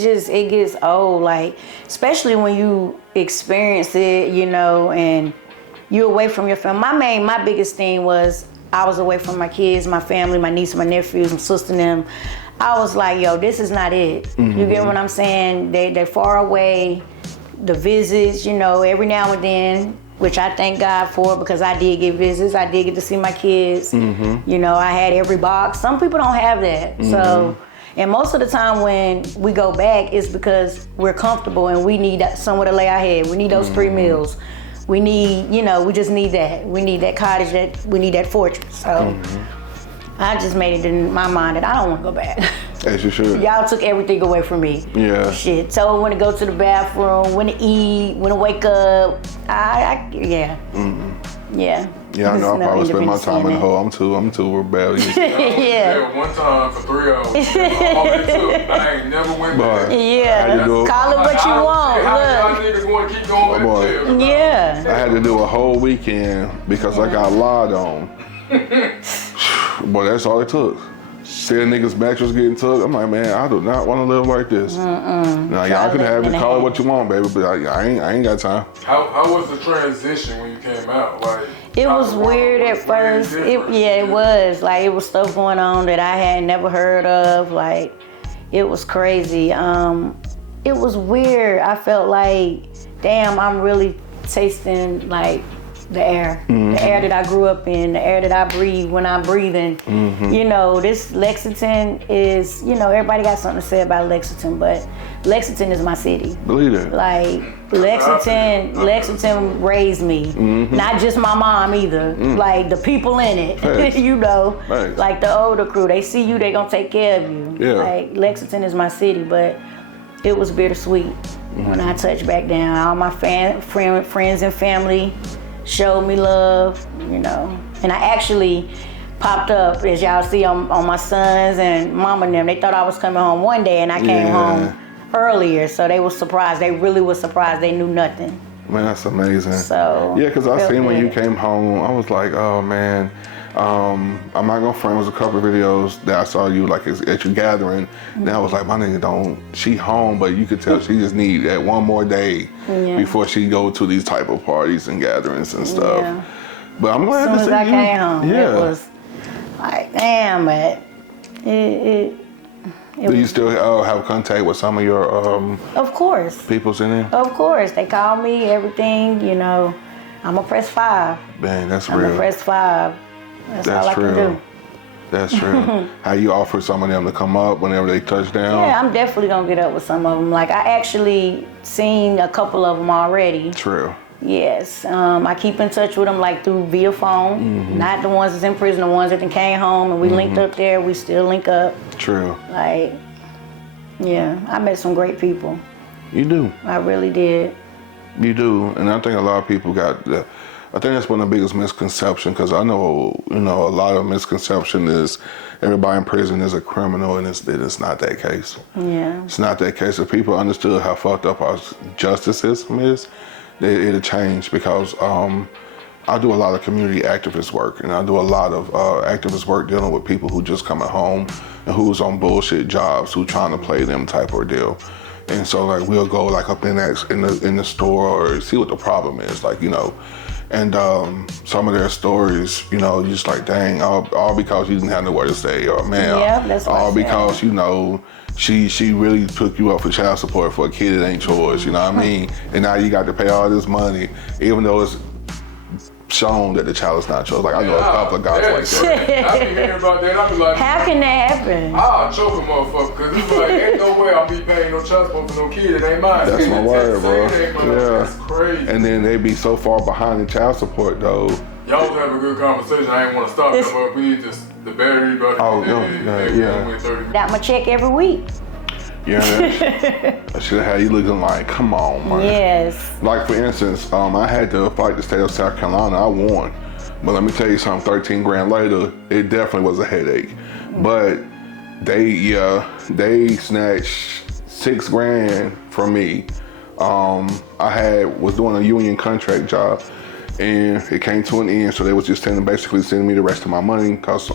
It gets old, like, especially when you experience it, you know, and you're away from your family. My biggest thing was I was away from my kids, my family, my niece, my nephews, my sister and them. I was like, yo, this is not it. Mm-hmm. You get what I'm saying? They're far away. The visits, you know, every now and then, which I thank God for, because I did get visits. I did get to see my kids. Mm-hmm. You know, I had every box. Some people don't have that. Mm-hmm. So. And most of the time when we go back, it's because we're comfortable and we need somewhere to lay our head. We need those 3 meals. We need, you know, we just need that. We need that cottage, we need that fortress. So I just made it in my mind that I don't want to go back. As you should. Y'all took everything away from me. Yeah. Shit. So when to go to the bathroom, when to eat, when to wake up, yeah. Mm-hmm. Yeah. Yeah, I know. I probably spend my time in the hole. I'm too rebellious. Yeah. One time for 3 hours. I ain't never went back. Yeah. Call it what you want. Y'all niggas want to keep going back to jail. Yeah. I had to do a whole weekend because I got lied on. Boy, that's all it took. Said niggas' mattress getting took. I'm like, man, I do not want to live like this. Now y'all can have it, call it what you want, baby, but I ain't got time. How was the transition when you came out? Like, it was weird at first. It was. Like, it was stuff going on that I had never heard of. Like, it was crazy. It was weird. I felt like, damn, I'm really tasting like the air. Mm-hmm. The air that I grew up in, the air that I breathe when I'm breathing. Mm-hmm. You know, this Lexington is, you know, everybody got something to say about Lexington, but Lexington is my city. Believe it. Like, Lexington raised me. Mm-hmm. Not just my mom either. Like, the people in it, right. You know, right. Like the older crew, they see you, they gonna take care of you. Yeah. Like, Lexington is my city, but it was bittersweet when I touched back down. All my friends and family showed me love, you know. And I actually popped up, as y'all see, on my sons and mom and them. They thought I was coming home one day, and I came home earlier, so they were surprised. They really were surprised. They knew nothing. Man, that's amazing. So yeah, because I seen when you came home, I was like, oh man. I'm not gonna frame. It was a couple of videos that I saw you like at your gathering. And I was like, my nigga she home, but you could tell she just need that one more day before she go to these type of parties and gatherings and stuff. Yeah. But I'm glad to see you. As soon as I came home, it was like, damn, but do you still have contact with some of your of course, peoples in there? Of course, they call me everything. You know, I'm a press 5. Man, that's real. I'm a press 5. That's all I can do. That's true. How you offer some of them to come up whenever they touch down? Yeah, I'm definitely gonna get up with some of them. Like, I actually seen a couple of them already. True. Yes, I keep in touch with them like via phone. Mm-hmm. Not the ones that's in prison, the ones that came home and we linked up there. We still link up. True. Like, yeah, I met some great people. You do. I really did. You do, and I think a lot of people got. I think that's one of the biggest misconceptions, because I know, you know, a lot of misconception is everybody in prison is a criminal, and it's not that case. Yeah. It's not that case. If people understood how fucked up our justice system is, it'll change, because I do a lot of community activist work, and I do a lot of activist work dealing with people who just coming home and who's on bullshit jobs, who trying to play them type ordeal. And so, like, we'll go like up in the store or see what the problem is, like, you know. And some of their stories, you know, just like, dang, all because you didn't have nowhere to stay, or man, all because, you know, she really took you up for child support for a kid that ain't yours, you know what I mean? And now you got to pay all this money, even though it's shown that the child is not yours. Like, I know a couple of guys like that. I be hearing about that. I be like, how can that happen? I'll choke a motherfucker, because it's like, ain't no way I'll be paying no child support for no kid. It ain't mine. That's my word, bro. Yeah. That's crazy. And then they be so far behind in child support, though. Y'all was having a good conversation. I ain't want to stop it, but we need the battery, but got my check every week. Yeah, I should have had you looking like, come on, man. Yes. Like, for instance, I had to fight the state of South Carolina. I won. But let me tell you something, 13 grand later, it definitely was a headache. But they snatched 6 grand from me. I was doing a union contract job, and it came to an end, so they was just basically sending me the rest of my money, because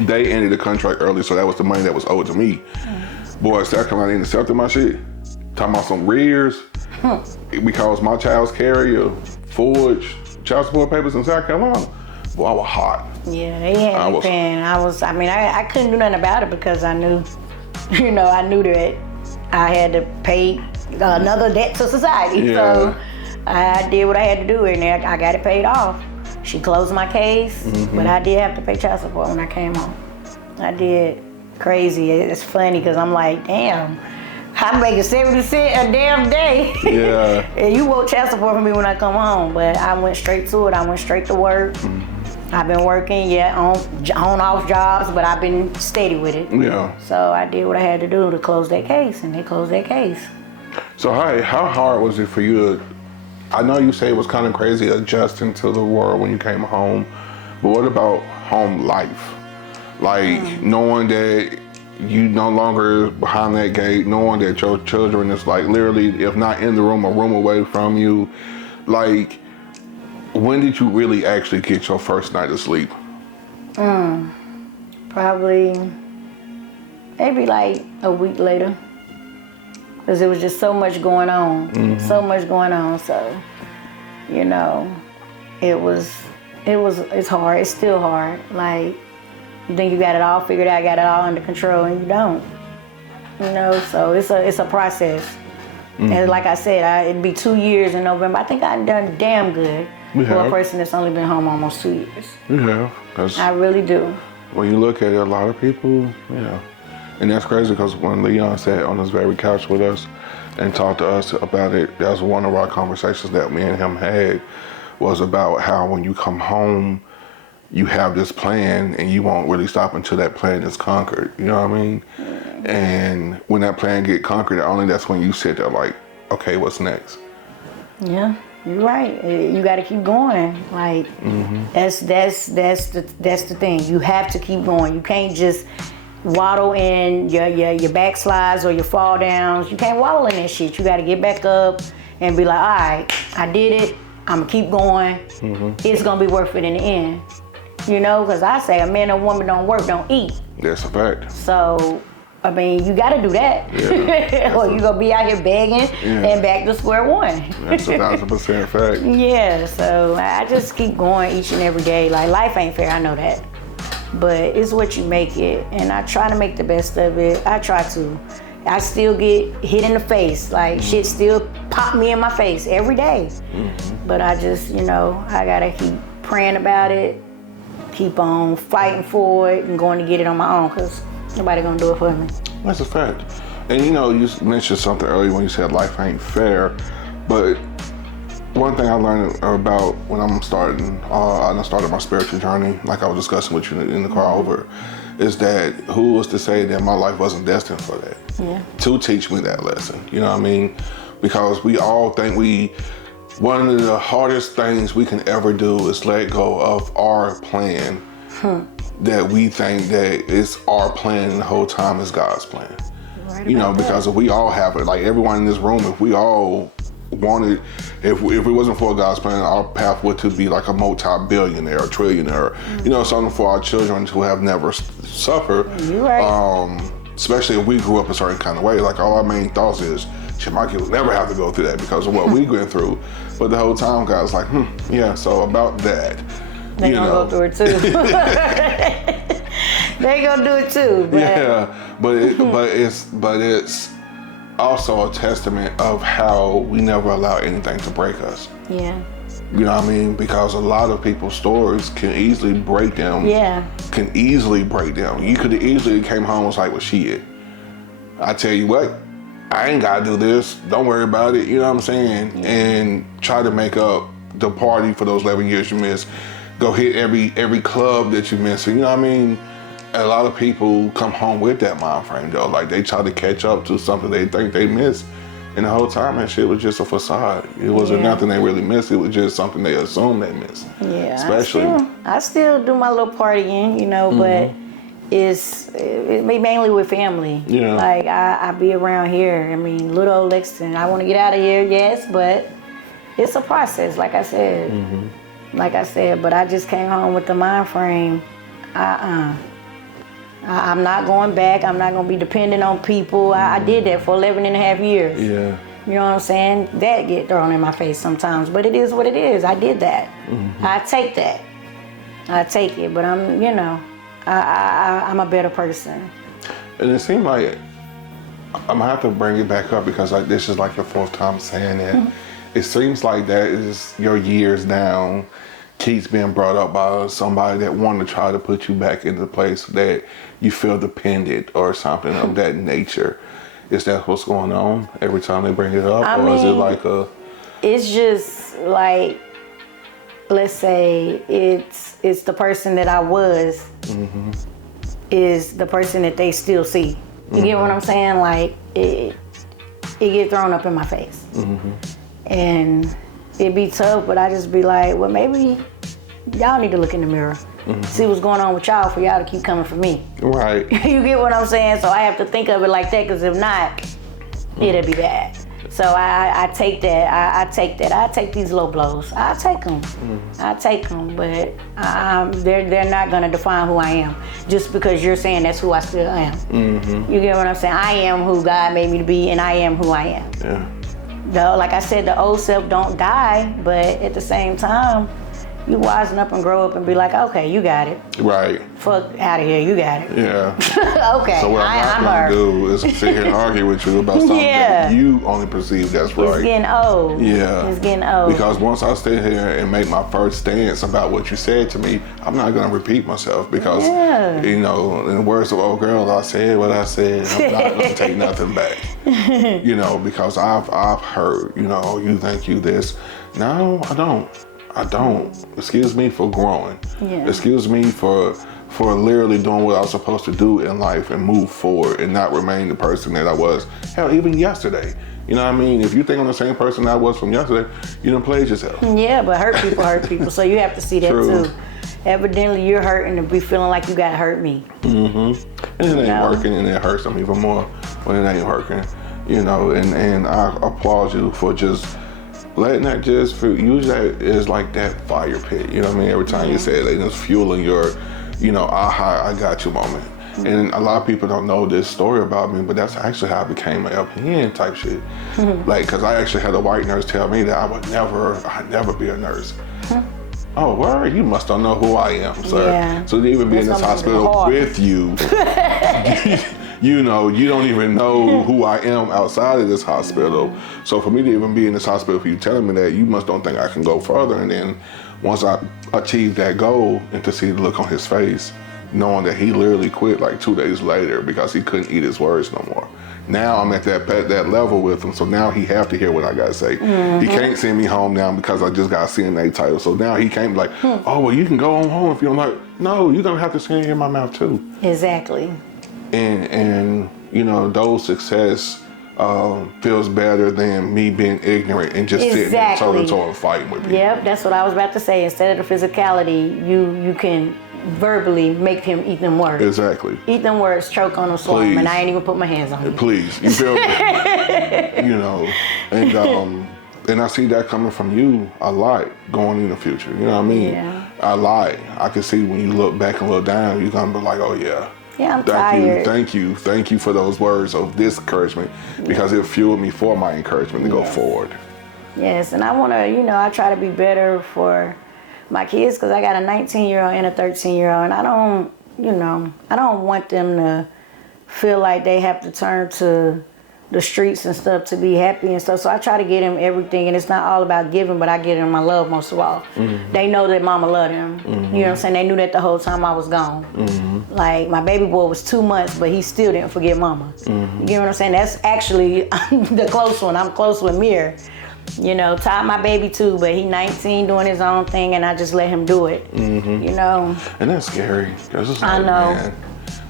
they ended the contract early, so that was the money that was owed to me. Boy, South Carolina intercepted my shit. Talking about some rears. Because my child's carrier forged child support papers in South Carolina. Boy, I was hot. Yeah, they had me paying. I couldn't do nothing about it because I knew, I knew that I had to pay another debt to society. Yeah. So I did what I had to do, and I got it paid off. She closed my case, but I did have to pay child support when I came home. I did. Crazy. It's funny because I'm like, damn, I'm making 70 cents a damn day. Yeah. And you won't child support for me when I come home. But I went straight to it. I went straight to work. I've been working, on off jobs, but I've been steady with it. Yeah. So I did what I had to do to close that case, and they closed that case. So how hard was it for you I know you say it was kind of crazy adjusting to the world when you came home, but what about home life? Like knowing that you no longer behind that gate, knowing that your children is like literally, if not in the room, a room away from you. Like, when did you really actually get your first night of sleep? Probably maybe like a week later. Because it was just so much going on. So much going on. So, it's hard. It's still hard. Like, you think you got it all figured out, got it all under control, and you don't. So it's a process. And like I said, it'd be 2 years in November. I think I've done damn good for a person that's only been home almost 2 years. Yeah. I really do. When you look at it, a lot of people, and that's crazy because when Leon sat on this very couch with us and talked to us about it, that was one of our conversations that me and him had, was about how when you come home, you have this plan and you won't really stop until that plan is conquered. You know what I mean? And when that plan get conquered, only that's when you sit there like, okay, what's next? Yeah, you're right. You got to keep going. Like that's the thing. You have to keep going. You can't just waddle in your backslides or your fall downs. You can't waddle in that shit. You got to get back up and be like, all right, I did it. I'm gonna keep going. It's gonna be worth it in the end. Because I say a man or woman don't work, don't eat. That's a fact. So, you got to do that. Yeah. Or you going to be out here begging and back to square one. That's 1,000% fact. Yeah, so I just keep going each and every day. Like, life ain't fair, I know that. But it's what you make it. And I try to make the best of it. I try to. I still get hit in the face. Like, shit still pop me in my face every day. But I just, I got to keep praying about it. Keep on fighting for it and going to get it on my own because nobody gonna do it for me. That's a fact. And you mentioned something earlier when you said life ain't fair, but one thing I learned about when I started my spiritual journey, like I was discussing with you in the car over, is that who was to say that my life wasn't destined for that? Yeah. To teach me that lesson, you know what I mean? Because we all think one of the hardest things we can ever do is let go of our plan that we think that it's our plan and the whole time is God's plan. Right, because if we all have it, like everyone in this room, if we all wanted, if it wasn't for God's plan, our path would to be like a multi-billionaire or trillionaire, something for our children who have never suffered. You're right. Especially if we grew up a certain kind of way. Like all our main thoughts is, shit, my kid will never have to go through that because of what we went through. But the whole time, God's like, so about that. They gonna go through it too. They gonna do it too. But. Yeah, but it's also a testament of how we never allow anything to break us. Yeah. You know what I mean? Because a lot of people's stories can easily break them. Yeah. Can easily break them. You could have easily came home and was like, well, shit, I tell you what, I ain't gotta do this. Don't worry about it. You know what I'm saying? Yeah. And try to make up the party for those 11 years you missed. Go hit every club that you missed. You know what I mean? A lot of people come home with that mind frame though. Like they try to catch up to something they think they missed. And the whole time that shit was just a facade. It wasn't nothing they really missed. It was just something they assumed they missed. Yeah. Especially. I still do my little partying, but it's mainly with family. Yeah. Like I be around here. Little old Lexington. I want to get out of here, yes, but it's a process, like I said. But I just came home with the mind frame. I'm not going back. I'm not going to be dependent on people. I did that for 11 and a half years. Yeah. You know what I'm saying? That get thrown in my face sometimes, but it is what it is. I did that. I take that. I take it, but I'm, you know, I'm a better person. And it seemed like I'm gonna have to bring it back up because this is like the fourth time saying it. It seems like that is your years down keeps being brought up by somebody that wanted to try to put you back in the place that you feel dependent or something of that nature. Is that what's going on every time they bring it up? Is it like a... It's just like, let's say it's the person that I was is the person that they still see. You get what I'm saying? Like, it get thrown up in my face. And it be tough, but I just be like, well, maybe y'all need to look in the mirror. See what's going on with y'all for y'all to keep coming for me. Right. You get what I'm saying? So I have to think of it like that, because if not, it'll be bad. So I take that. I take that. I take these low blows. I take them. I take them, but they're not gonna define who I am just because you're saying that's who I still am. You get what I'm saying? I am who God made me to be, and I am who I am. Yeah. Though, like I said, the old self don't die, but at the same time, you wisen up and grow up and be like, okay, you got it. Right. Fuck out of here, you got it. Yeah. Okay, So what I'm not gonna do is sit here and argue with you about something that you only perceive that's right. It's getting old. Yeah. It's getting old. Because once I sit here and make my first stance about what you said to me, I'm not gonna repeat myself because, you know, in the words of old girl, I said what I said. I'm not gonna take nothing back. You know, because I've heard, you know, you think you this. No, I don't. Excuse me for growing. Yeah. Excuse me for literally doing what I was supposed to do in life and move forward and not remain the person that I was. Hell, even yesterday. You know what I mean? If you think I'm the same person I was from yesterday, you done played yourself. Yeah, but hurt people. So you have to see that too. Evidently, you're hurting and be feeling like you gotta hurt me. And it ain't working, and it hurts them even more when it ain't working. You know, and I applaud you for just letting that just use that as like that fire pit. You know what I mean? Every time you say it, they just fueling your, you know, aha, I got you moment. And a lot of people don't know this story about me, but that's actually how I became an LPN type shit. Like, cause I actually had a white nurse tell me that I'd never be a nurse. Oh, word? You must don't know who I am, sir. Yeah. So to even be in this hospital with you, you know, you don't even know who I am outside of this hospital. So for me to even be in this hospital for you telling me that, you must don't think I can go further. And then once I achieved that goal and to see the look on his face, knowing that he literally quit like 2 days later because he couldn't eat his words no more. Now I'm at that level with him, so now he have to hear what I gotta say. He can't send me home now because I just got a CNA title. So now he can't be like, oh, well, you can go on home if you don't like. No, you're gonna have to send it in my mouth too. Exactly. And you know, those success feels better than me being ignorant and just sitting there toe-to-toe and fighting with people. Yep, that's what I was about to say. Instead of the physicality, you can verbally make him eat them words. Exactly. Eat them words, choke on them, swallow them, and I ain't even put my hands on you. Please, you feel me? You know, and I see that coming from you a lot going in the future. You know what I mean? Yeah. A lot. I can see when you look back and look down, you're gonna be like, oh yeah. Yeah, I'm tired. Thank you for those words of this encouragement because it fueled me for my encouragement to go forward. Yes, and I want to, you know, I try to be better for my kids because I got a 19-year-old and a 13-year-old, and I don't want them to feel like they have to turn to the streets and stuff to be happy and stuff. So I try to get them everything, and it's not all about giving, but I get them my love most of all. They know that mama loved them. You know what I'm saying? They knew that the whole time I was gone. Like, my baby boy was 2 months, but he still didn't forget mama. You get what I'm saying? That's actually the close one. I'm close with Mir. You know, Todd my baby too, but he 19 doing his own thing, and I just let him do it. You know? And that's scary. It's like, I know. Man,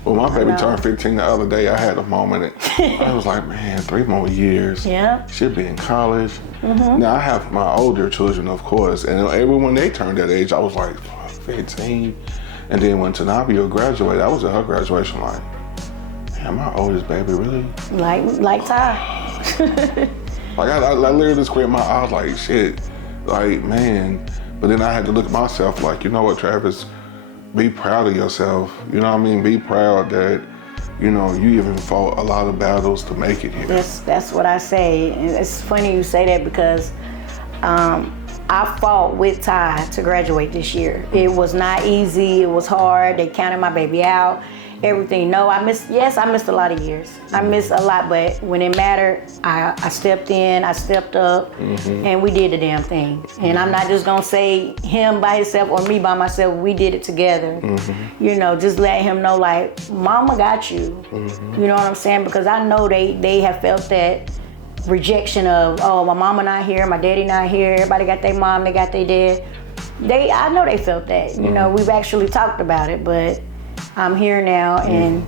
well, my baby turned 15 the other day. I had a moment. I was like, man, 3 more years. Yeah. She'll be in college. Now, I have my older children, of course, and when they turned that age, I was like, 15. And then when Tanabia graduated, I was at her graduation like, man, my oldest baby, really? Like Ty. Like, I literally just quit my eyes like, shit. Like, man. But then I had to look at myself like, you know what, Travis? be proud of yourself. You know what I mean? Be proud that, you know, you even fought a lot of battles to make it here. That's what I say. And it's funny you say that because I fought with Ty to graduate this year. It was not easy. It was hard. They counted my baby out. Everything. No, I missed a lot of years. I missed a lot, but when it mattered, I stepped in, I stepped up, and we did the damn thing. And I'm not just gonna say him by himself or me by myself. We did it together. You know, just let him know, like, Mama got you. You know what I'm saying? Because I know they have felt that rejection of, oh, my mama not here, my daddy not here. Everybody got their mom, they got their dad. I know they felt that. You know, we've actually talked about it, but I'm here now, and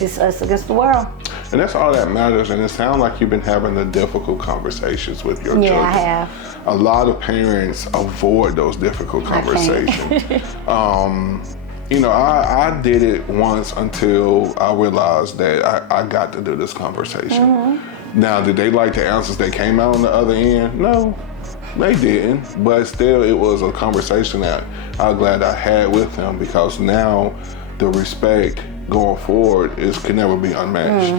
it's us against the world. And that's all that matters. And it sounds like you've been having the difficult conversations with your children. Yeah, I have. A lot of parents avoid those difficult conversations. You know, I did it once until I realized that I got to do this conversation. Now, did they like the answers that came out on the other end? No, they didn't. But still, it was a conversation that I'm glad I had with them, because now the respect going forward can never be unmatched.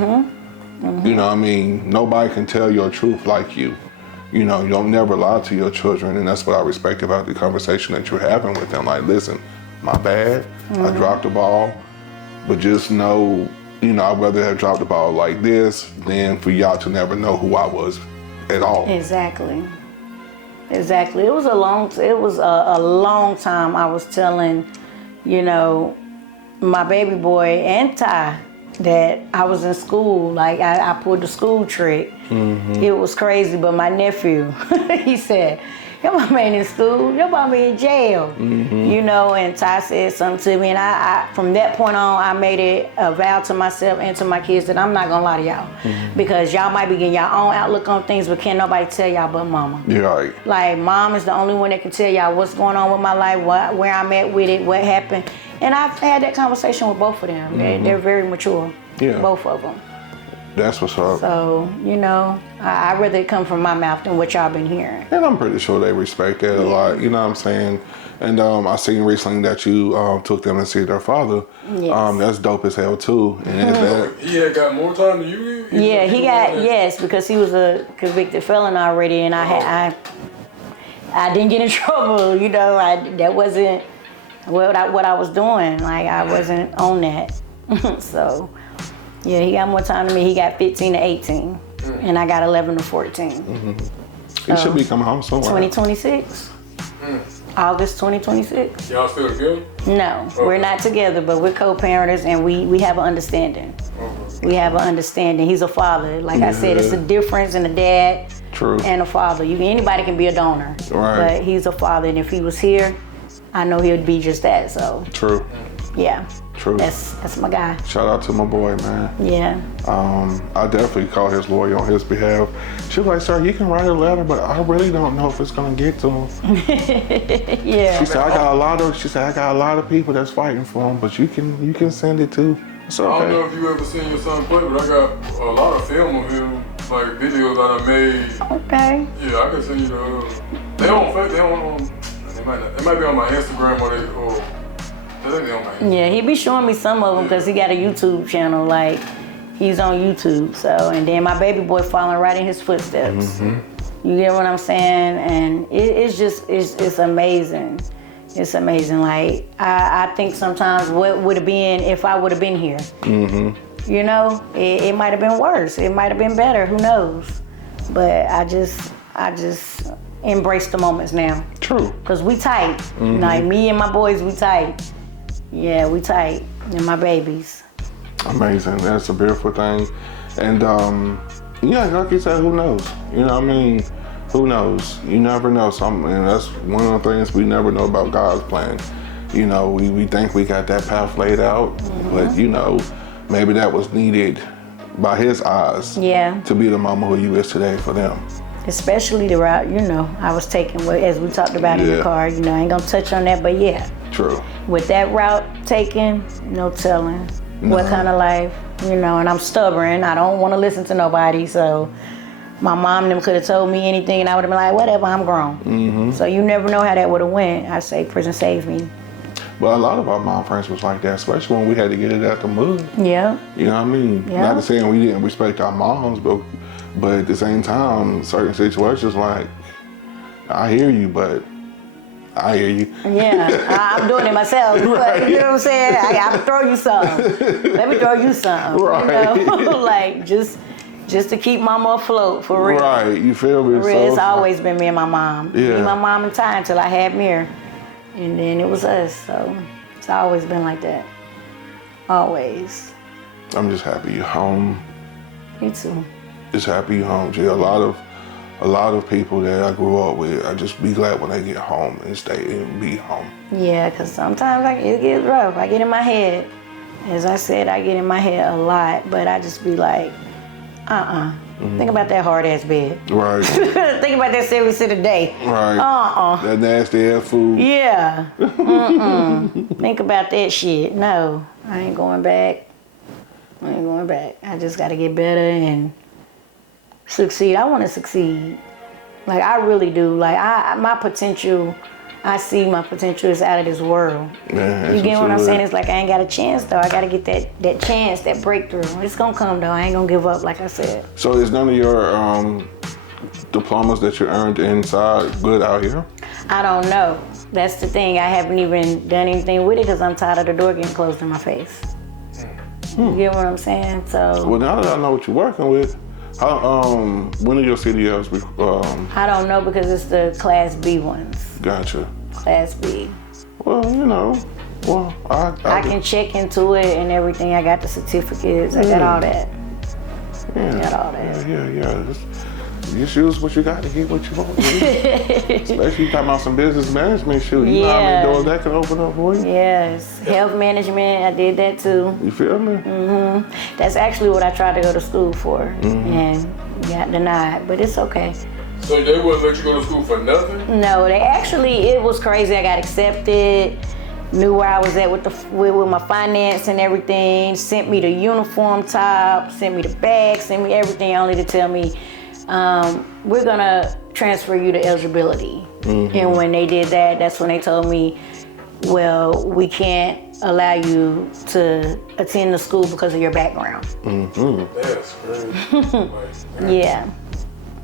You know what I mean? Nobody can tell your truth like you. You know, you don't never lie to your children, and that's what I respect about the conversation that you're having with them. Like, listen, my bad, I dropped the ball, but just know, you know, I'd rather have dropped the ball like this than for y'all to never know who I was at all. Exactly. It was a long time I was telling, you know, my baby boy and Ty that I was in school. Like, I pulled the school trick. It was crazy, but my nephew, he said, your mama ain't in school, your mama in jail. You know, and Ty said something to me, and I from that point on, I made it a vow to myself and to my kids that I'm not gonna lie to y'all. Because y'all might be getting your own outlook on things, but can't nobody tell y'all but mama. You're right. Like, mom is the only one that can tell y'all what's going on with my life, where I'm at with it, what happened. And I've had that conversation with both of them. They're very mature, both of them. That's what's up. So, you know, I'd rather it come from my mouth than what y'all been hearing. And I'm pretty sure they respect that a lot, you know what I'm saying? And I seen recently that you took them to see their father. Yes. That's dope as hell too. And He had got more time than you? Yeah, he got, yes, because he was a convicted felon already, and I didn't get in trouble, you know. That wasn't what I was doing. Like, I wasn't on that. So, yeah, he got more time than me. He got 15 to 18, and I got 11 to 14. He should be coming home somewhere. 2026. August 2026. Y'all still together? No, we're not together, but we're co-parents, and we have an understanding. We have an understanding. He's a father. Like I said, it's a difference in a dad and a father. Anybody can be a donor, but he's a father, and if he was here, I know he would be just that. So True. Yeah. True. That's my guy. Shout out to my boy, man. Yeah. I definitely called his lawyer on his behalf. She was like, sir, you can write a letter, but I really don't know if it's gonna get to him. Yeah. She said, I got a lot of people that's fighting for him, but you can send it too. It's okay. I don't know if you ever seen your son play, but I got a lot of film of him, like videos that I made. Okay. Yeah, I can send you the. They might be on my Instagram or Yeah, he be showing me some of them because he got a YouTube channel. Like, he's on YouTube. So, and then my baby boy following right in his footsteps. You get what I'm saying? And it's amazing. It's amazing. Like, I think sometimes what would have been if I would have been here. You know, it might have been worse. It might have been better. Who knows? But I just embrace the moments now. True. Because we tight. Like, me and my boys, we tight. Yeah, we tight. And my babies. Amazing. That's a beautiful thing. And yeah, like you said, who knows? You know what I mean? Who knows? You never know. And that's one of the things we never know about God's plan. You know, we think we got that path laid out, but you know, maybe that was needed by his eyes to be the mama who you is today for them. Especially the route, you know, I was taking, as we talked about in the car. You know, I ain't gonna touch on that, but yeah. True. With that route taken, no telling what kind of life, you know, and I'm stubborn. I don't want to listen to nobody, so my mom and them could have told me anything and I would have been like, whatever, I'm grown. So you never know how that would have went. I say prison saved me. But a lot of our mom friends was like that, especially when we had to get it out the mud. Yeah. You know what I mean? Yeah. Not to saying we didn't respect our moms, but at the same time, certain situations like, I hear you, but I hear you. Yeah, I'm doing it myself. But, you know what I'm saying? I throw you something. Let me throw you something. Right. You know? Like, just to keep mama afloat, for real. Right, you feel me? For real, it's always been me and my mom. Yeah. Me and my mom in time until I had Mir. And then it was us. So it's always been like that. Always. I'm just happy you're home. Me too. Just happy you're home, G. A lot of people that I grew up with, I just be glad when they get home and stay and be home. Yeah, because sometimes it gets rough. I get in my head. As I said, I get in my head a lot, but I just be like, Think about that hard ass bed. Right. Think about that 7 cents a day. Right. That nasty ass food. Yeah. Think about that shit. No, I ain't going back. I just got to get better and succeed. I want to succeed. Like, I really do. Like, my potential, I see my potential is out of this world. Yeah, you get what I'm saying? It's like I ain't got a chance, though. I got to get that chance, that breakthrough. It's going to come, though. I ain't going to give up, like I said. So is none of your diplomas that you earned inside good out here? I don't know. That's the thing. I haven't even done anything with it because I'm tired of the door getting closed in my face. You get what I'm saying? So. Well, now that I know what you're working with, how, when are your CDLs? I don't know because it's the Class B ones. Gotcha. Class B. Well, you know, I can check into it and everything. I got the certificates. I got all that. Yeah. I got all that. Yeah. You choose what you got to get what you want. Especially you talking about some business management shit. You know how many doors that can open up for you? Yes. Health management, I did that too. You feel me? Mm-hmm. That's actually what I tried to go to school for and got denied, but it's okay. So they wouldn't let you go to school for nothing? No, it was crazy. I got accepted, knew where I was at with my finance and everything, sent me the uniform top, sent me the bag, sent me everything only to tell me, we're gonna transfer you to eligibility. And when they did that, that's when they told me, well, we can't allow you to attend the school because of your background. That's crazy.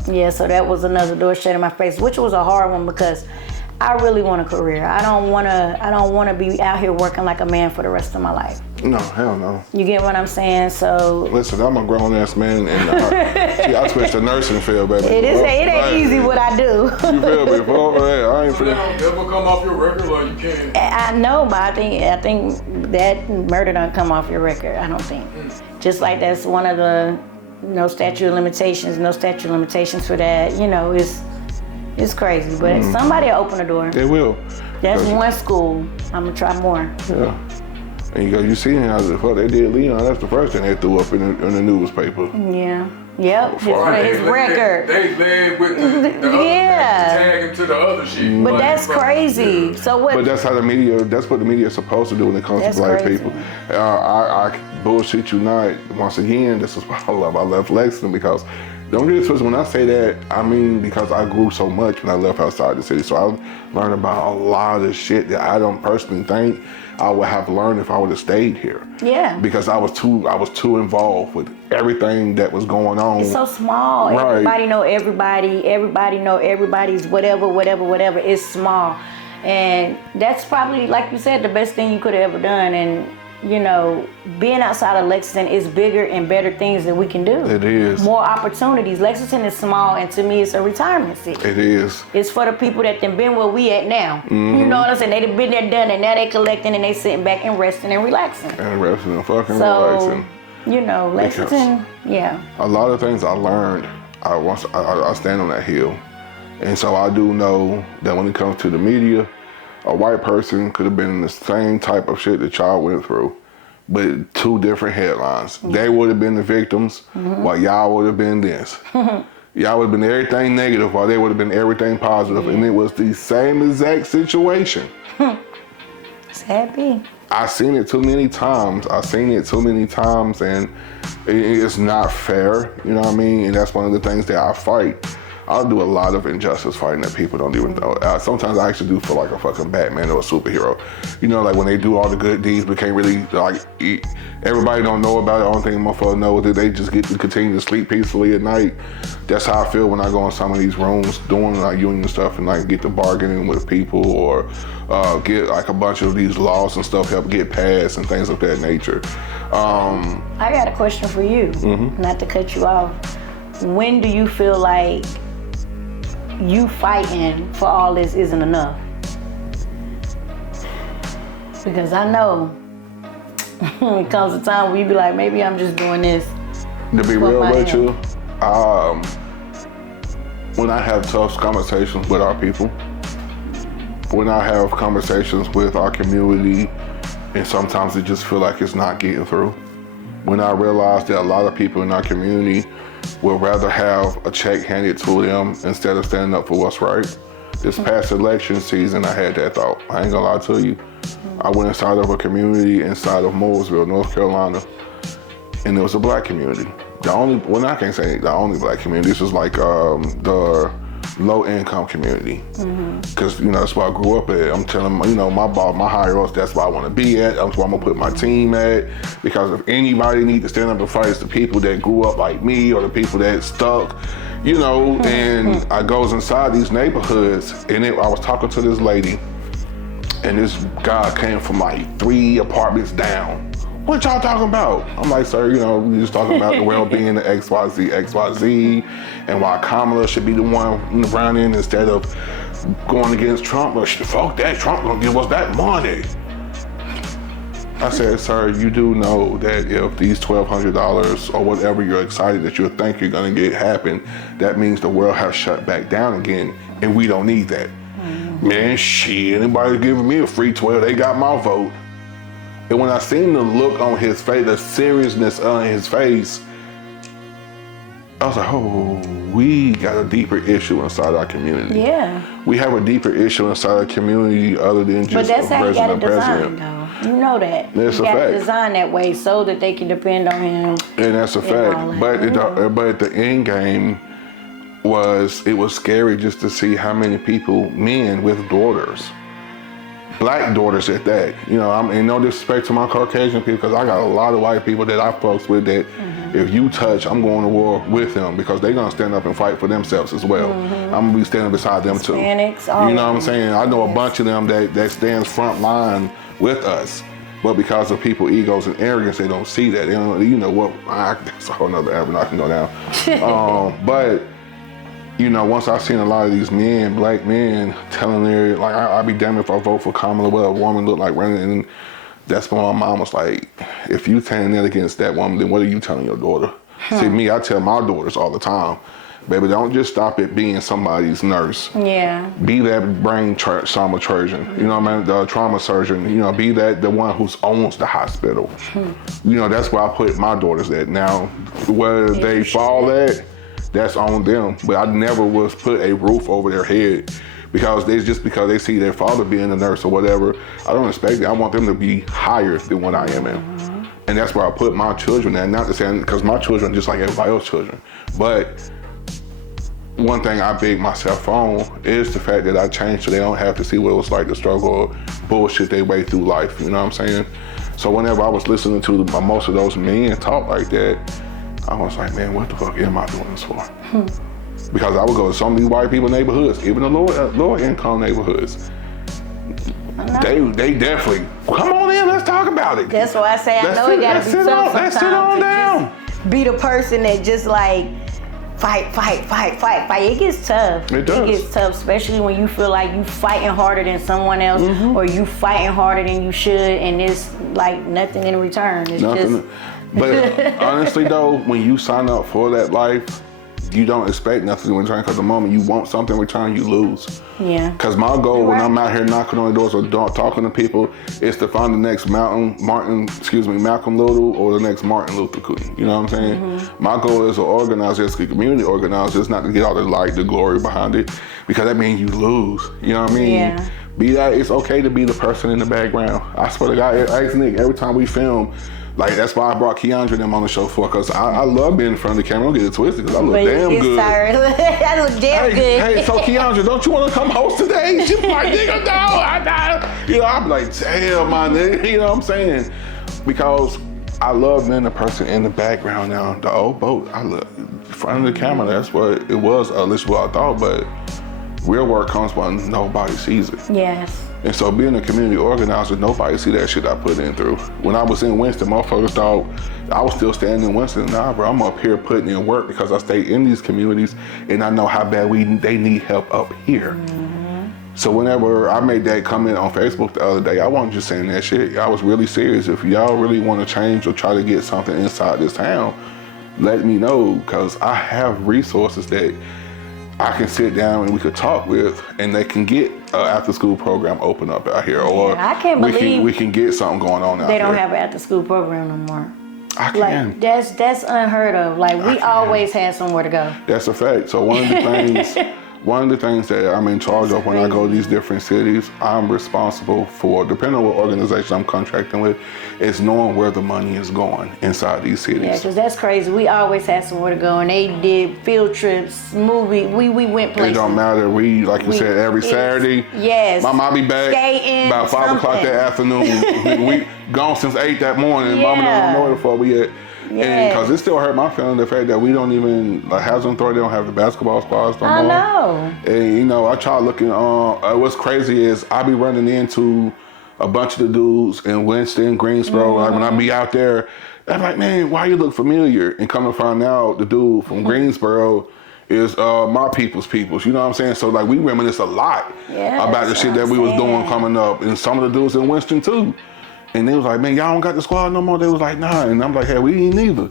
Yeah, so that was another door shut in my face, which was a hard one because I really want a career. I don't wanna be out here working like a man for the rest of my life. No, hell no. You get what I'm saying? So listen, I'm a grown ass man, and I switched to nursing field, baby. it ain't easy what I do. You feel me? I ain't So they don't ever come off your record, like you can't. I know, but I think that murder don't come off your record. I don't think. Just like that's one of the no statute of limitations for that. You know, it's crazy, but somebody will open the door. They will. That's one school. I'm gonna try more. Yeah. And you see how the fuck they did Leon. That's the first thing they threw up in the newspaper. Yeah. Yep. His record. They led with the other tag him to the other shit. But that's crazy. So what? But that's how that's what the media is supposed to do when it comes to black people. I bullshit you not. Once again, this is why I left Lexington, because don't get it twisted. When I say that, I mean because I grew so much when I left outside the city. So I learned about a lot of shit that I don't personally think I would have learned if I would have stayed here. Yeah. Because I was too involved with everything that was going on. It's so small. Right. Everybody know everybody. Everybody know everybody's whatever. It's small. And that's probably, like you said, the best thing you could have ever done. And, you know, being outside of Lexington is bigger and better things that we can do. It is. More opportunities. Lexington is small, and to me, it's a retirement city. It is. It's for the people that done been where we at now. You know what I'm saying? They done been there, done, and now they collecting and they sitting back and resting and relaxing. And resting and fucking relaxing. You know, Lexington, yeah. A lot of things I learned, I stand on that hill. And so I do know that when it comes to the media, a white person could have been in the same type of shit that y'all went through, but two different headlines. They would have been the victims, while y'all would have been this. Y'all would have been everything negative, while they would have been everything positive, and it was the same exact situation. Sad be. I've seen it too many times. And it's not fair, you know what I mean? And that's one of the things that I fight. I'll do a lot of injustice fighting that people don't even know. Sometimes I actually do feel like a fucking Batman or a superhero. You know, like when they do all the good deeds, but can't really, like, everybody don't know about it. The only thing motherfuckers know is that they just get to continue to sleep peacefully at night. That's how I feel when I go in some of these rooms doing like union stuff and like get to bargaining with people or get like a bunch of these laws and stuff help get passed and things of that nature. I got a question for you, not to cut you off. When do you feel like you fighting for all this isn't enough? Because I know it comes a time where you be like, maybe I'm just doing this. To be real with you, when I have tough conversations with our people, when I have conversations with our community, and sometimes it just feel like it's not getting through. When I realize that a lot of people in our community would rather have a check handed to them instead of standing up for what's right. This past election season, I had that thought. I ain't gonna lie to you. I went inside of a community inside of Mooresville, North Carolina, and it was a black community. I can't say the only black community. This was like the low-income community. Because, that's where I grew up at. I'm telling my boss, my higher ups, that's where I want to be at. That's where I'm going to put my team at. Because if anybody needs to stand up and fight, it's the people that grew up like me or the people that stuck, and I goes inside these neighborhoods, and I was talking to this lady, and this guy came from like 3 apartments down. What y'all talking about? I'm like, sir, we just talking about the well-being of XYZ, and why Kamala should be the one running instead of going against Trump. But fuck that, Trump gonna give us that money. I said, sir, you do know that if these $1,200 or whatever you're excited that you think you're gonna get happen, that means the world has shut back down again, and we don't need that. Man, shit, anybody giving me a free 12, they got my vote. And when I seen the look on his face, the seriousness on his face, I was like, oh, we got a deeper issue inside our community. Yeah. We have a deeper issue inside our community other than just But that's how you got to president. design, though. You know that. That's you a got fact. to design that way so that they can depend on him. And that's a fact. But at the end game it was scary just to see how many people, men with daughters, black daughters at that. I'm in no disrespect to my Caucasian people, because I got a lot of white people that I fucks with that if you touch, I'm going to war with them, because they're going to stand up and fight for themselves as well. I'm going to be standing beside them too. Hispanics, all you know what I'm saying? I know a bunch of them that stands front line with us, but because of people's egos and arrogance, they don't see that. They don't, that's a whole nother avenue I can go down. But once I seen a lot of these men, black men, telling I'd be damned if I vote for Kamala, what a woman look like running. And that's when my mom was like, if you telling that against that woman, then what are you telling your daughter? See, me, I tell my daughters all the time, baby, don't just stop at being somebody's nurse. Yeah. Be that brain trauma surgeon, the trauma surgeon, be that the one who owns the hospital. That's where I put my daughters at. Now, where they fall at, that's on them. But I never was put a roof over their head because they see their father being a nurse or whatever. I don't expect it. I want them to be higher than what I am in. And that's where I put my children at. Not to say, because my children are just like everybody else's children. But one thing I big myself on is the fact that I changed so they don't have to see what it was like to struggle or bullshit their way through life. You know what I'm saying? So whenever I was listening to most of those men talk like that, I was like, man, what the fuck am I doing this for? Because I would go to some of these white people neighborhoods, even the lower income neighborhoods. They definitely, come on in, let's talk about it. That's why I say I know it gotta be tough Let's sit on down. Just be the person that just like fight. It gets tough. It does. It gets tough, especially when you feel like you fighting harder than someone else, or you fighting harder than you should, and it's like nothing in return. It's nothing. just. But honestly though, when you sign up for that life, you don't expect nothing in return, because the moment you want something in return, you lose. Yeah. Because my goal when I'm out here knocking on the doors or talking to people is to find the next Malcolm Little or the next Martin Luther King. You know what I'm saying? My goal is to organize this, community organize this, not to get all the light, the glory behind it, because that means you lose. You know what I mean? Yeah. It's okay to be the person in the background. I swear to God, I ask Nick every time we film. Like, that's why I brought Keandra and them on the show for, because I love being in front of the camera. Don't get it twisted, because I look damn good. I look damn good. Hey, so Keandra, don't you want to come host today? She's like, nigga, no, you know, I'm like, damn, my nigga, you know what I'm saying? Because I love being the person in the background now. The old boat, I love in front of the camera. That's what it was, at least what I thought. But real work comes when nobody sees it. Yes. And so being a community organizer, nobody see that shit I put in through. When I was in Winston, motherfuckers thought I was still standing in Winston. Nah, bro, I'm up here putting in work because I stay in these communities and I know how bad they need help up here. Mm-hmm. So whenever I made that comment on Facebook the other day, I wasn't just saying that shit. I was really serious. If y'all really want to change or try to get something inside this town, let me know, because I have resources that I can sit down and we could talk with, and they can get an after-school program open up out here, or I can't believe we can get something going on out they don't there. have an after-school program no more. I can. Like that's unheard of. Like we always had somewhere to go. That's a fact. So one of the things that I'm in charge of when I go to these different cities, I'm responsible for, depending on what organization I'm contracting with, is knowing where the money is going inside these cities. Yeah, because that's crazy. We always had somewhere to go, and they did field trips, movie. We went places. It don't matter. We, like you said, every Saturday. Yes. My mom be back skating, about 5 o'clock that afternoon. we gone since 8 that morning. And Mama don't know where the fuck we at. Yeah. And because it still hurt my feeling, the fact that we don't even, like Housing Authority don't have the basketball squads no more. I know. And you know, I try looking, what's crazy is I be running into a bunch of the dudes in Winston, Greensboro. Like when I be out there, I'm like, man, why you look familiar? And come to find out the dude from Greensboro is my people's. You know what I'm saying? So like we reminisce a lot about the shit that we was doing coming up. And some of the dudes in Winston too. And they was like, man, y'all don't got the squad no more? They was like, nah. And I'm like, hey, we ain't neither.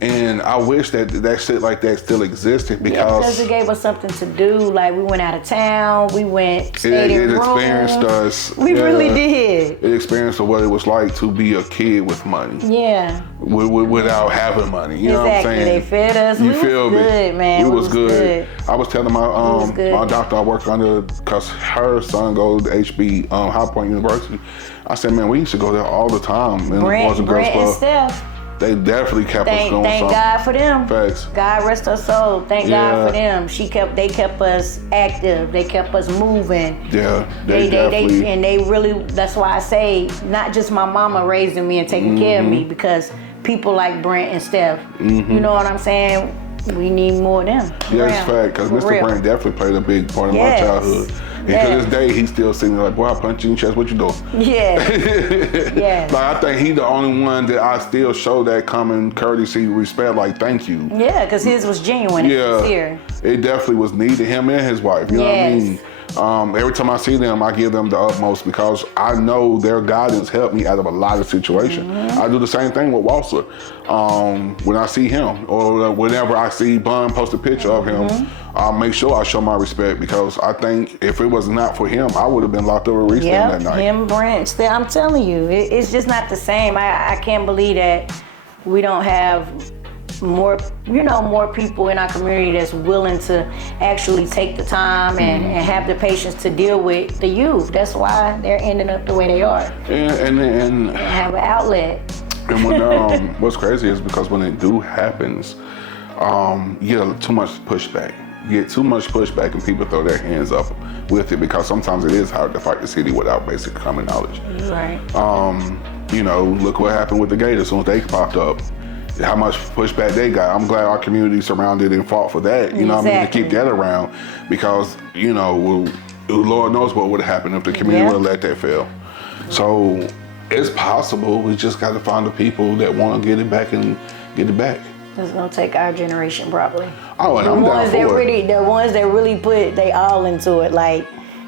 And I wish that shit like that still existed, because it gave us something to do. Like we went out of town, we went, stayed in rooms. It experienced us. We really did. It experienced what it was like to be a kid with money. Yeah. Without having money. You know what I'm saying? They fed us. You we feel was me? Good, man. We was good. I was telling my my doctor I work under, because her son goes to HB, High Point University. I said, man, we used to go there all the time. And Brent and Steph. They definitely kept us going. Thank God for them. Facts. God rest her soul. Thank God for them. They kept us active. They kept us moving. Yeah, they definitely. And they really, that's why I say, not just my mama raising me and taking care of me, because people like Brent and Steph, you know what I'm saying? We need more of them. Yeah, it's fact, because Mr. Brent definitely played a big part in my childhood. And to this day, he's still sitting there like, boy, I punch you in the chest, what you doing? Yeah. Yeah. Like, I think he's the only one that I still show that common courtesy, respect, like, thank you. Yeah, because his was genuine. Yeah. Sincere. It definitely was needed, him and his wife, you know what I mean? Every time I see them, I give them the utmost, because I know their guidance helped me out of a lot of situations. I do the same thing with Walter. When I see him, or whenever I see Bun post a picture of him, I'll make sure I show my respect, because I think if it was not for him, I would have been locked up with Reese that night. Him, Brent, I'm telling you, it's just not the same. I can't believe that we don't have more people in our community that's willing to actually take the time and have the patience to deal with the youth. That's why they're ending up the way they are. And have an outlet. And when, what's crazy is because when it do happens, you get too much pushback. You get too much pushback and people throw their hands up with it, because sometimes it is hard to fight the city without basic common knowledge. Right. You know, look what happened with the Gators as soon as they popped up. How much pushback they got. I'm glad our community surrounded and fought for that, you know what I mean, to keep that around, because, you know, Lord knows what would have happened if the community would have let that fail. So it's possible. We just got to find the people that want to get it back and get it back. It's gonna take our generation probably. Oh, and I'm down for it. The ones that really put they all into it, like,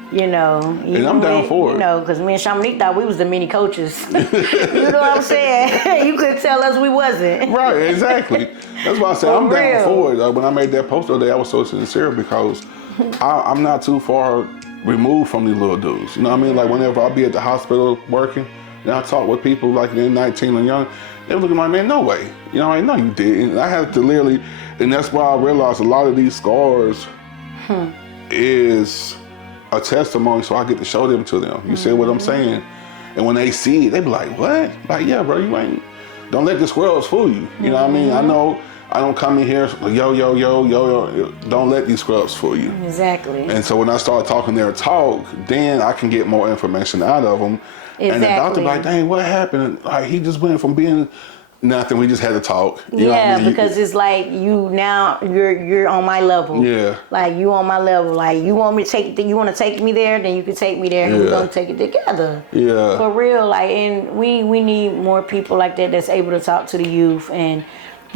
you know. And I'm down for it. You know, because me and Shamanique thought we was the mini coaches. You know what I'm saying? You couldn't tell us we wasn't. Right, exactly. That's why I said I'm down for it. When I made that post the other day, I was so sincere, because I'm not too far removed from these little dudes. You know what I mean? Like whenever I be at the hospital working, and I talk with people like they're 19 and young, they were looking like, man, no way. You know, I know you did. And I had to literally, and that's why I realized a lot of these scars is a testimony, so I get to show them to them. You see what I'm saying? And when they see it, they be like, what? Like, yeah, bro, you ain't, don't let the squirrels fool you. You know what I mean? I know I don't come in here like, yo. Don't let these scrubs fool you. Exactly. And so when I start talking their talk, then I can get more information out of them. Exactly. And the doctor like, dang, what happened? Like, he just went from being nothing. We just had to talk. You know what I mean? Because it's like you're on my level. Yeah. Like you on my level. Like you want me to you want to take me there, then you can take me there, and we're gonna take it together. Yeah. For real. Like, and we need more people like that that's able to talk to the youth and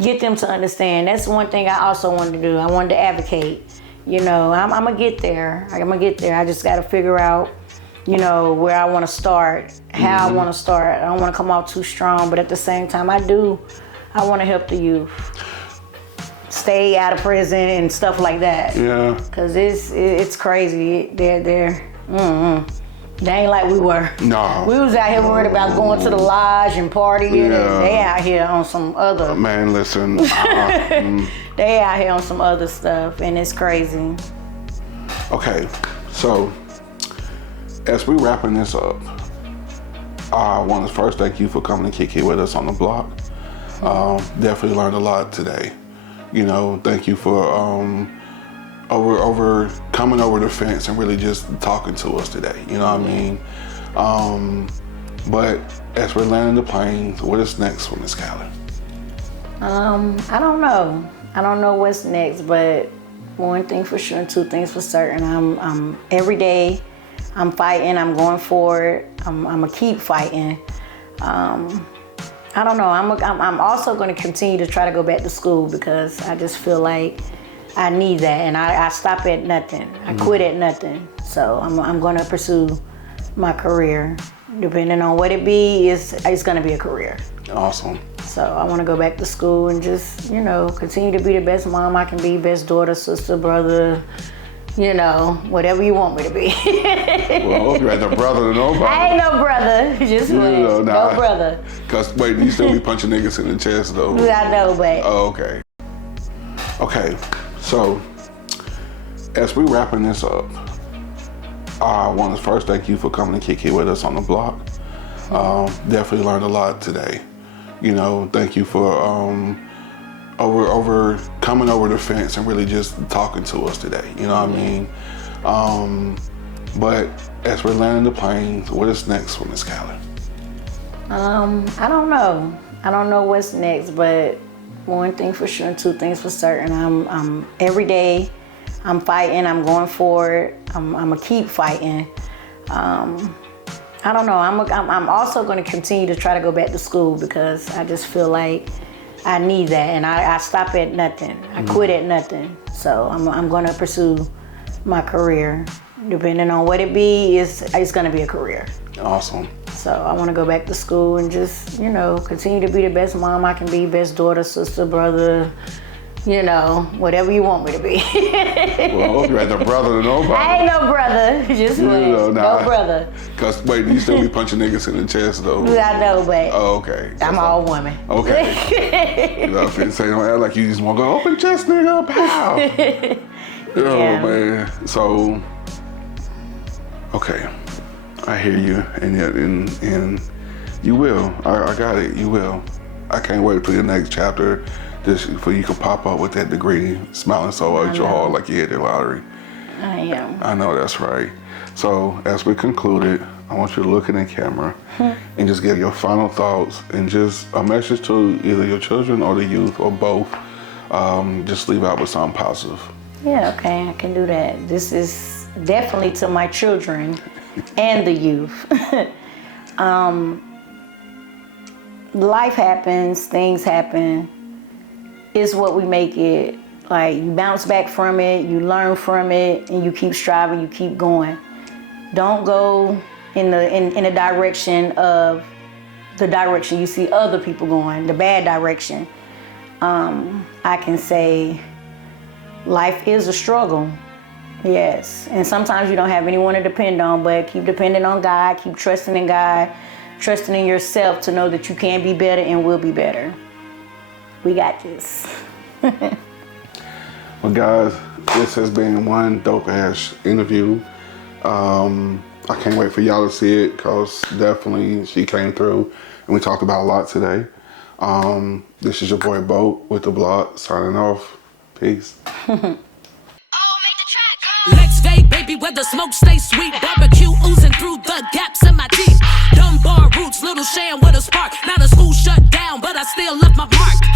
get them to understand. That's one thing I also wanted to do. I wanted to advocate. You know, I'm gonna get there. I just got to figure out, you know, where I want to start, how I want to start. I don't want to come out too strong, but at the same time, I want to help the youth stay out of prison and stuff like that. Yeah. Cause it's crazy. They ain't like we were. No. We was out here worried about going to the lodge and partying. Yeah. And they out here on some other. Man, listen. They out here on some other stuff, and it's crazy. Okay, so as we wrapping this up, I want to first thank you for coming to kick it with us on the block. Definitely learned a lot today. You know, thank you for over coming over the fence and really just talking to us today. You know what I mean? But as we're landing the plane, what is next for Miss Kylie? I don't know. I don't know what's next, but one thing for sure and two things for certain. I'm every day I'm fighting, I'm going forward, I'm gonna keep fighting. I don't know, I'm also gonna continue to try to go back to school because I just feel like I need that, and I stop at nothing. I quit at nothing. So I'm gonna pursue my career. Depending on what it be, it's gonna be a career. Awesome. So I want to go back to school and just, you know, continue to be the best mom I can be, best daughter, sister, brother, you know, whatever you want me to be. Well, you're the brother to nobody. I ain't no brother, just no brother. Cause wait, you still be punching niggas in the chest though. I know, but. Oh, okay. Okay, so as we wrapping this up, I want to first thank you for coming to kick it with us on the block. Definitely learned a lot today. You know, thank you for over coming over the fence and really just talking to us today. You know what I mean? But as we're landing the plane, what is next for Miss Kylie? I don't know. I don't know what's next, but one thing for sure and two things for certain. I'm every day I'm fighting, I'm going forward, I'm gonna keep fighting. I don't know, I'm also gonna continue to try to go back to school because I just feel like I need that, and I stop at nothing. I quit at nothing. So I'm gonna pursue my career. Depending on what it be, it's gonna be a career. Awesome. So I want to go back to school and just, you know, continue to be the best mom I can be, best daughter, sister, brother, you know, whatever you want me to be. Well, you're the brother to nobody. I ain't no brother, just no brother. Cause wait, you still be punching niggas in the chest though. I know, but. Oh, okay. I'm all woman. Okay. You know what I'm saying? Don't act like you just want to go open chest, nigga, pow. Yeah. Oh man. So, okay. I hear you, and you will. I got it. You will. I can't wait for your next chapter, just for you can pop up with that degree, smiling so at your heart like you hit the lottery. I am. I know that's right. So as we concluded, I want you to look in the camera and just give your final thoughts and just a message to either your children or the youth or both. Just leave out with something positive. Yeah, okay, I can do that. This is definitely to my children and the youth. Life happens, things happen. It's what we make it. Like, you bounce back from it, you learn from it, and you keep striving, you keep going. Don't go in the direction of the direction you see other people going, the bad direction. I can say life is a struggle. Yes, and sometimes you don't have anyone to depend on, but keep depending on God, keep trusting in God, trusting in yourself to know that you can be better and will be better. We got this. Well, guys, this has been one dope-ass interview. I can't wait for y'all to see it because definitely she came through and we talked about a lot today. This is your boy Boat with the blog, signing off. Peace. Lex Bay, baby, where the smoke stays sweet. Barbecue oozing through the gaps in my teeth. Dunbar roots, little Shan with a spark. Now the school shut down, but I still left my mark.